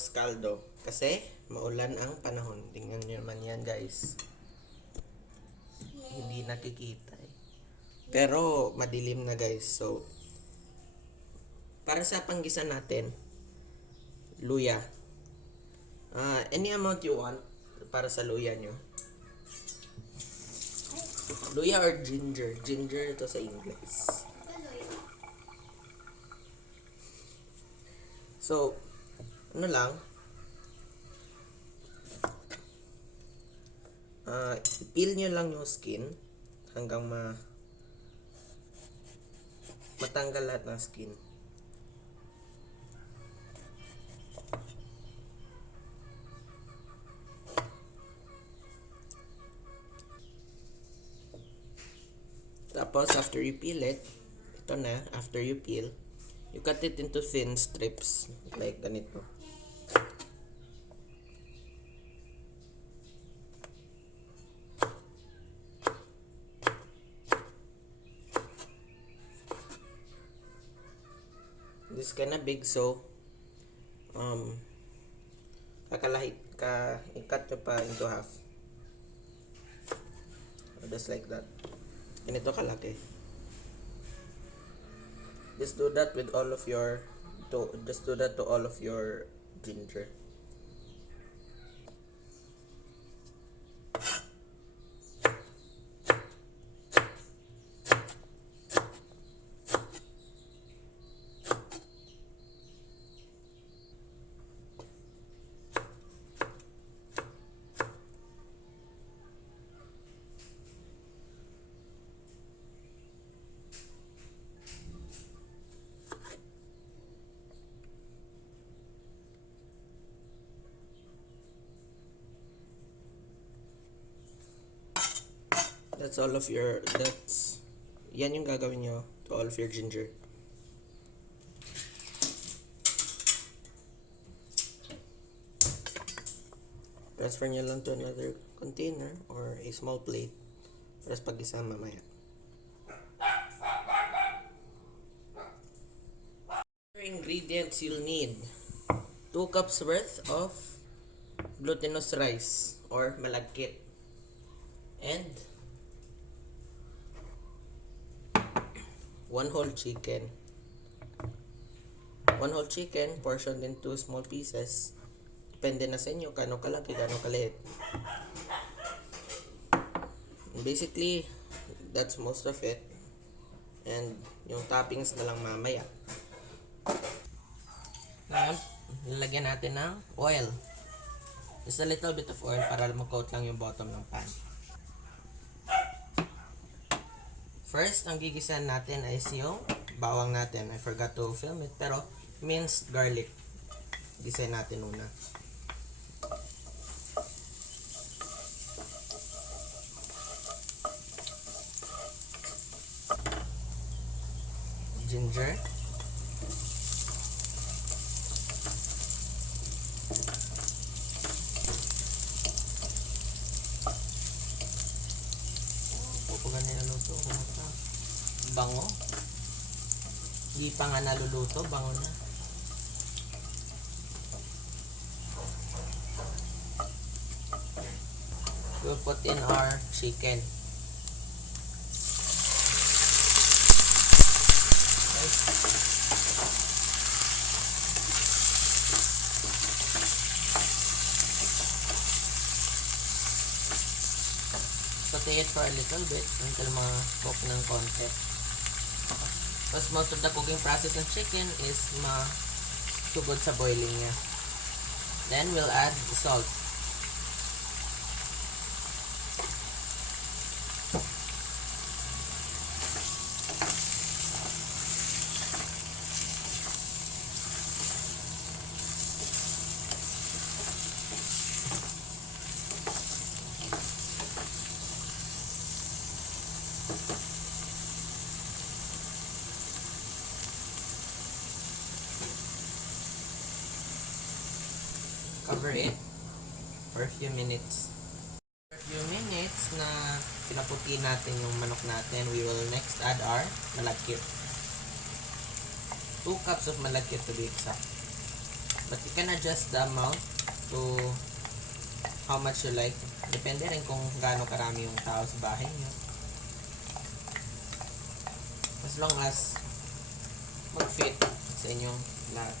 Arroz Caldo. Kasi maulan ang panahon. Tingnan nyo naman yan, guys. Hindi nakikita eh. Pero madilim na, guys. So, para sa panggisa natin, luya. Any amount you want para sa luya nyo. Luya or ginger? Ginger ito sa English. So, ano lang, i-peel nyo lang yung skin hanggang matanggal lahat ng skin. Tapos, after you peel it, ito na, after you peel, you cut it into thin strips, like ganito. This kinda big, so i-cut nyo pa into half. Just like that. Ganito kalaki. Just do that with all of your just do that to all of your ginger. That's all of your, yan yung gagawin nyo to all of your ginger. Transfer nyo lang to another container or a small plate para pag-isa mamaya. Ingredients you'll need: 2 cups worth of glutinous rice or malagkit, and 1 whole chicken. 1 whole chicken portioned into small pieces. Depende na sa inyo kano kalaki, kano kaliit. Basically, that's most of it. And yung toppings na lang mamaya. Ngayon, lalagyan natin ng oil. Just a little bit of oil para mag-coat lang yung bottom ng pan. First, ang gigisahan natin ay yung bawang natin. I forgot to film it, pero minced garlic. Gisahin natin una. Ginger. Bango. Hindi pa nga naluluto, bango na. We'll put in our chicken. Saute it for a little bit until ma-cook ng konti. Because most of the cooking process ng chicken is masugod sa boiling niya. Then we'll add salt. Cover it for a few minutes. For a few minutes na pinaputi natin yung manok natin, we will next add our malagkit. 2 cups of malagkit to be exact. But you can adjust the amount to how much you like. Depende rin kung gaano karami yung tao sa bahay niyo. As long as mag-fit sa inyong lahat.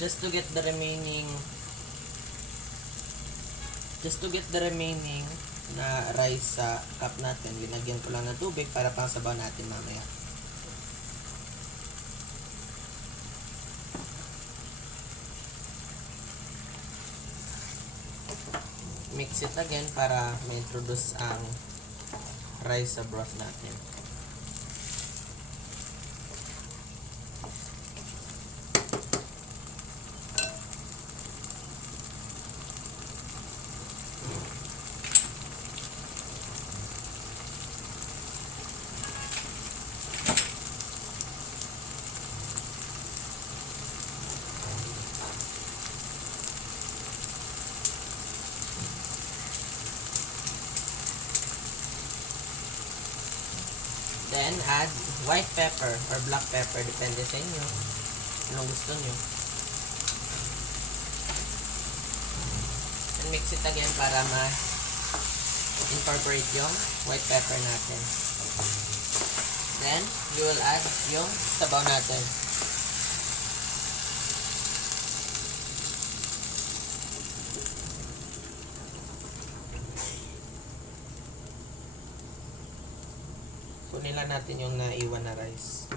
Just to get the remaining na rice sa cup natin, linagyan ko lang ng tubig para pang sabaw natin mamaya. Mix it again para ma-introduce ang rice sa broth natin. Then, add white pepper or black pepper, depende sa inyo. Anong gusto nyo. And mix it again para ma-incorporate yung white pepper natin. Then, you will add yung sabaw natin. Kunin lang natin yung naiwan na rice.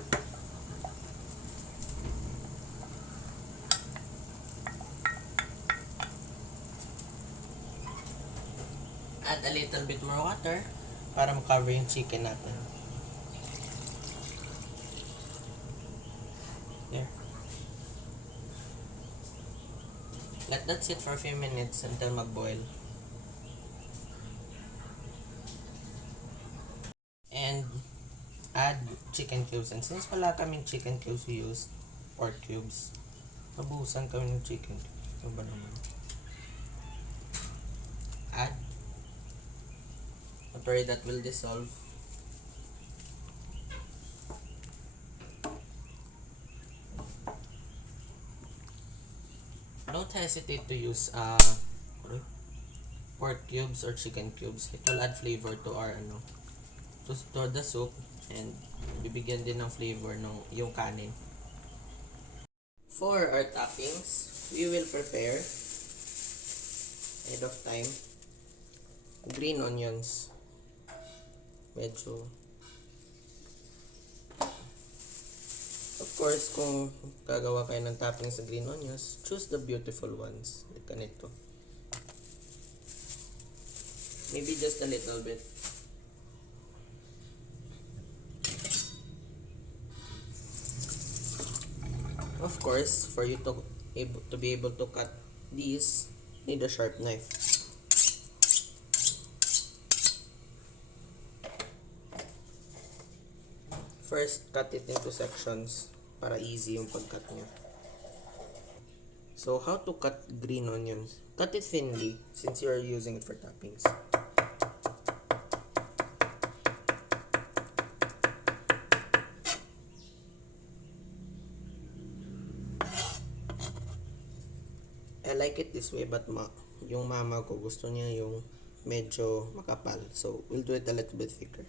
Add a little bit more water para ma-cover yung chicken natin. There. Let that sit for a few minutes until mag-boil. And add chicken cubes. And since wala kaming chicken cubes, we use pork cubes. Nabuhusan kami ng chicken cubes. Ano ba naman? Add. Don't worry, that will dissolve. Don't hesitate to use pork cubes or chicken cubes. It will add flavor to our to the soup, and bibigyan din ng flavor ng yung kanin. For our toppings, we will prepare ahead of time green onions. Medyo, of course, kung gagawa kayo ng toppings sa green onions, choose the beautiful ones. Like ganito. Maybe just a little bit. Of course, for you to be able to cut these, need a sharp knife. First, cut it into sections para easy yung pag-cut nyo. So, how to cut green onions? Cut it thinly since you are using it for toppings. I like it this way, but yung mama ko gusto niya yung medyo makapal. So, we'll do it a little bit thicker.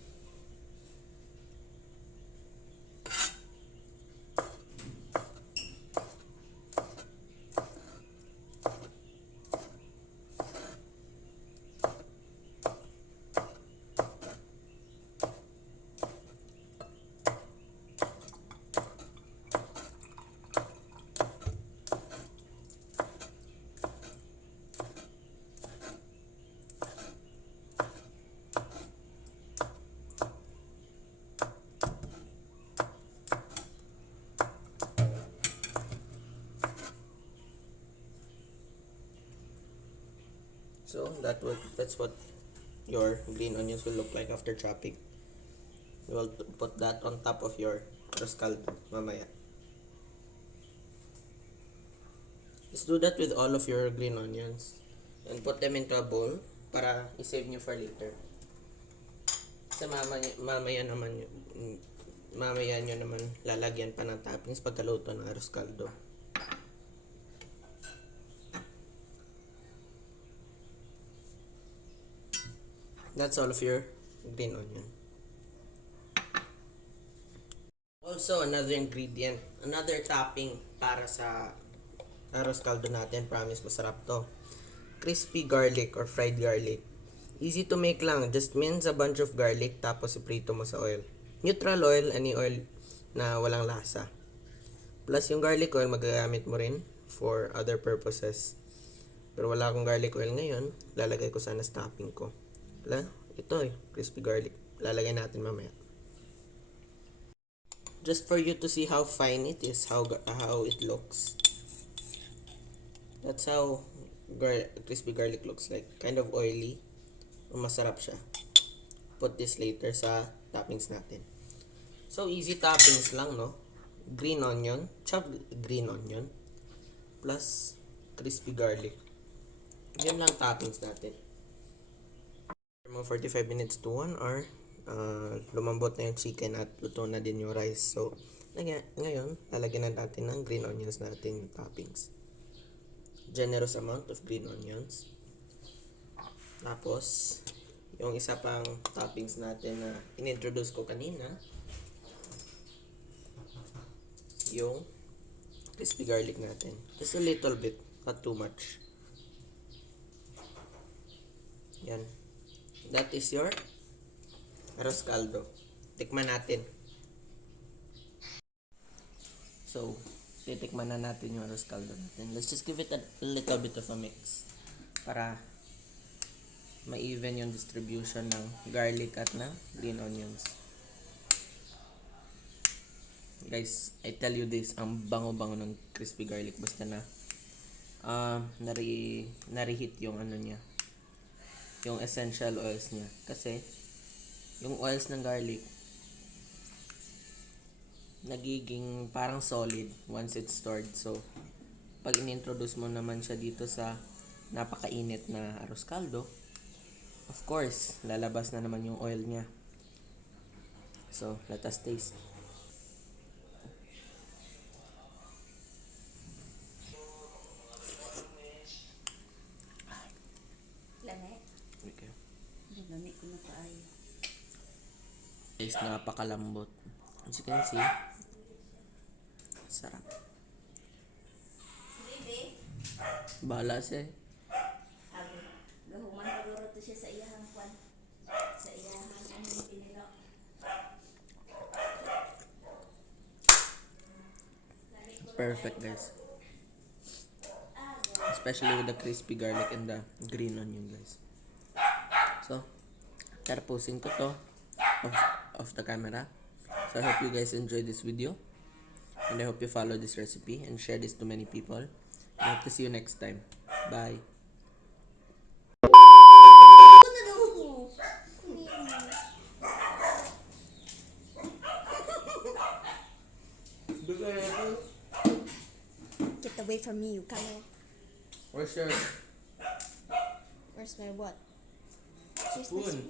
So that's what your green onions will look like after chopping. You will put that on top of your arroz caldo mamaya. Just do that with all of your green onions and put them into a bowl para i-save nyo for later. Sa mamaya nyo naman lalagyan pa ng toppings pagkaluto ng arroz caldo. That's all of your green onion. Also, another ingredient, another topping para sa arroz caldo natin. Promise masarap to. Crispy garlic or fried garlic. Easy to make lang. Just mince a bunch of garlic tapos iprito mo sa oil. Neutral oil, any oil na walang lasa. Plus yung garlic oil magagamit mo rin for other purposes. Pero wala akong garlic oil ngayon. Lalagay ko sana sa topping ko. Ito crispy garlic. Lalagay natin mamaya. Just for you to see how fine it is, how it looks. That's how crispy garlic looks like. Kind of oily. Masarap siya. Put this later sa toppings natin. So easy toppings lang, no? Green onion, chopped green onion, plus crispy garlic. Yan lang toppings natin. 45 minutes to 1 hour. Lumambot na yung chicken at luto na din yung rice. So, ngayon, lalagyan na natin ng green onions natin yung toppings. Generous amount of green onions. Tapos, yung isa pang toppings natin na inintroduce ko kanina, yung crispy garlic natin. Just a little bit, not too much. Yan. That is your arroz caldo. Tikman natin. So, titikman na natin yung arroz caldo natin. Let's just give it a little bit of a mix para ma-even yung distribution ng garlic at ng green onions. Guys, I tell you this, ang bango-bango ng crispy garlic basta na nare-heat yung ano niya, yung essential oils niya. Kasi yung oils ng garlic nagiging parang solid once it's stored. So pag inintroduce mo naman siya dito sa napakainit na arroz caldo, of course lalabas na naman yung oil niya. So let us taste. Okay. Guys, napakalambot. As you can see, sarap. Bahala siya. Gahuman siguro to siya sa iyahang kwan. Sa iyahang pinilo. Perfect, guys. Especially with the crispy garlic and the green onion, guys. So, tapusin ko to off the camera. So, I hope you guys enjoyed this video. And I hope you follow this recipe and share this to many people. I hope to see you next time. Bye. Get away from me, you camel. Where's your Where's my what? spoon?